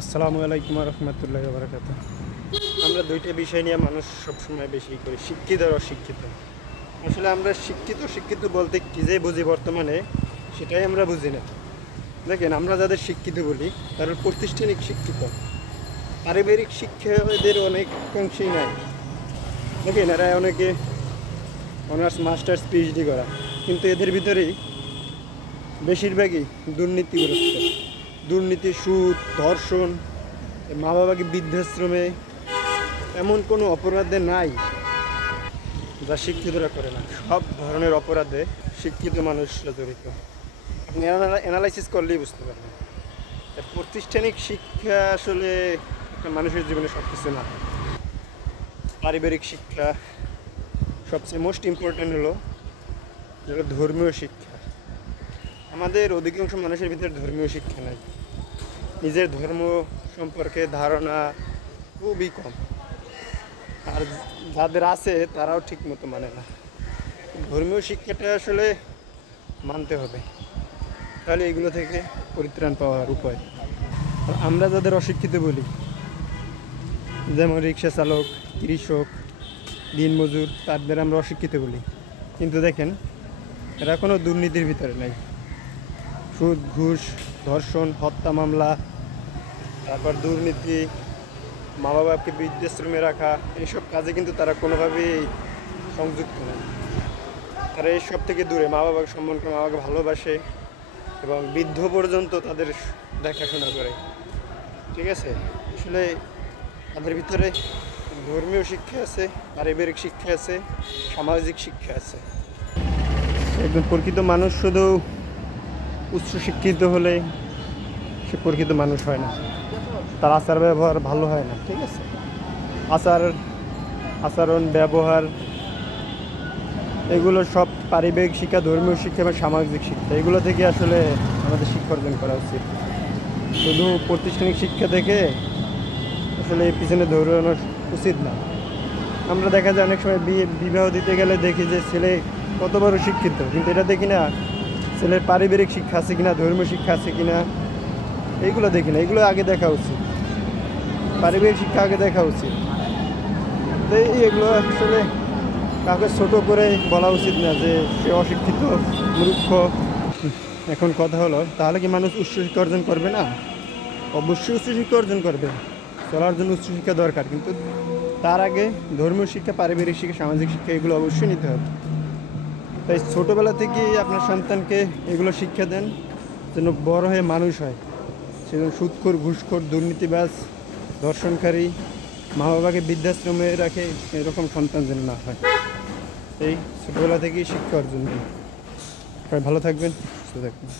আসসালামু আলাইকুম রহমতুল্লাহ বারাকাত। আমরা দুইটা বিষয় নিয়ে মানুষ সবসময় বেশি করি, শিক্ষিত আর অশিক্ষিত। আসলে আমরা শিক্ষিত শিক্ষিত বলতে কী যে বুঝি বর্তমানে সেটাই আমরা বুঝি না। দেখেন, আমরা যাদের শিক্ষিত বলি তারা প্রাতিষ্ঠানিক শিক্ষিত, পারিবারিক শিক্ষা এদের অনেকাংশেই নাই। দেখেন, এরা অনেকে অনার্স মাস্টার্স পিএইচডি করা, কিন্তু এদের ভিতরেই বেশিরভাগই দুর্নীতি, সুদ, ধর্ষণ, মা বাবাকে বৃদ্ধাশ্রমে, এমন কোনো অপরাধে নাই যা শিক্ষিতরা করে না। সব ধরনের অপরাধে শিক্ষিত মানুষরা জড়িত। আপনি অ্যানালাইসিস করলেই বুঝতে পারবেন। প্রাতিষ্ঠানিক শিক্ষা আসলে একটা মানুষের জীবনে সব কিছু না। পারিবারিক শিক্ষা সবচেয়ে মোস্ট ইম্পর্ট্যান্ট হলো যেটা ধর্মীয় শিক্ষা। আমাদের অধিকাংশ মানুষের ভিতরে ধর্মীয় শিক্ষা নাই, নিজের ধর্ম সম্পর্কে ধারণা খুবই কম, আর যাদের আছে তারাও ঠিক মতো মানে না। ধর্মীয় শিক্ষাটা আসলে মানতে হবে, তাহলে এগুলো থেকে পরিত্রাণ পাওয়ার উপায়। আর আমরা যাদের অশিক্ষিত বলি, যেমন রিক্সা চালক, কৃষক, দিনমজুর, তাদের আমরা অশিক্ষিত বলি। কিন্তু দেখেন, এরা কোনো দুর্নীতির ভিতরে নাই। সুদ, ঘুষ, ধর্ষণ, হত্যা মামলা, তারপর দুর্নীতি, মা বাবাকে বৃদ্ধাশ্রমে রাখা, এইসব কাজে কিন্তু তারা কোনোভাবেই সংযুক্ত নয়। তারা এইসব থেকে দূরে মা বাবাকে সম্মান করে, মা বাবাকে ভালোবাসে এবং বৃদ্ধ পর্যন্ত তাদের দেখাশোনা করে। ঠিক আছে, আসলে তাদের ভিতরে ধর্মীয় শিক্ষা আছে, পারিবারিক শিক্ষা আছে, সামাজিক শিক্ষা আছে। একজন প্রকৃত মানুষ শুধু উচ্চ শিক্ষিত হলে সে প্রকৃত মানুষ হয় না, তার আচার ব্যবহার ভালো হয় না। ঠিক আছে, আচরণ ব্যবহার এগুলো সব পারিবারিক শিক্ষা, ধর্মীয় শিক্ষা এবং সামাজিক শিক্ষা, এগুলো থেকে আসলে আমাদের শিক্ষা অর্জন করা উচিত। শুধু প্রাতিষ্ঠানিক শিক্ষা থেকে আসলে এই পিছনে দৌড়ানো উচিত না। আমরা দেখা যায় অনেক সময় বিবাহ দিতে গেলে দেখি যে ছেলে কত বড় শিক্ষিত, কিন্তু এটা দেখি না ছেলের পারিবারিক শিক্ষা আছে কিনা, ধর্মীয় শিক্ষা আছে কিনা, এইগুলো দেখি না। এগুলো আগে দেখা উচিত, পারিবারিক শিক্ষা আগে দেখা উচিত। তো এগুলো আসলে কাউকে ছোটো করে বলা উচিত না যে সে অশিক্ষিত, মূর্খ। এখন কথা হলো, তাহলে কি মানুষ উচ্চশিক্ষা অর্জন করবে না? অবশ্যই উচ্চশিক্ষা অর্জন করবে, চলার জন্য উচ্চশিক্ষা দরকার, কিন্তু তার আগে ধর্মীয় শিক্ষা, পারিবারিক শিক্ষা, সামাজিক শিক্ষা এগুলো অবশ্যই নিতে হবে। তাই ছোটোবেলা থেকেই আপনার সন্তানকে এগুলো শিক্ষা দেন, যেন বড় হয়ে মানুষ হয়। সেজন্য সুদখোর, ঘুষখোর, দুর্নীতিবাজ, ধর্ষণকারী, মা বাবাকে বৃদ্ধাশ্রমে রাখে এরকম সন্তান যেন না হয়। এই ছোটোবেলা থেকেই শিক্ষা অর্জন করেন। সবাই ভালো থাকবেন, সুস্থ থাকবেন।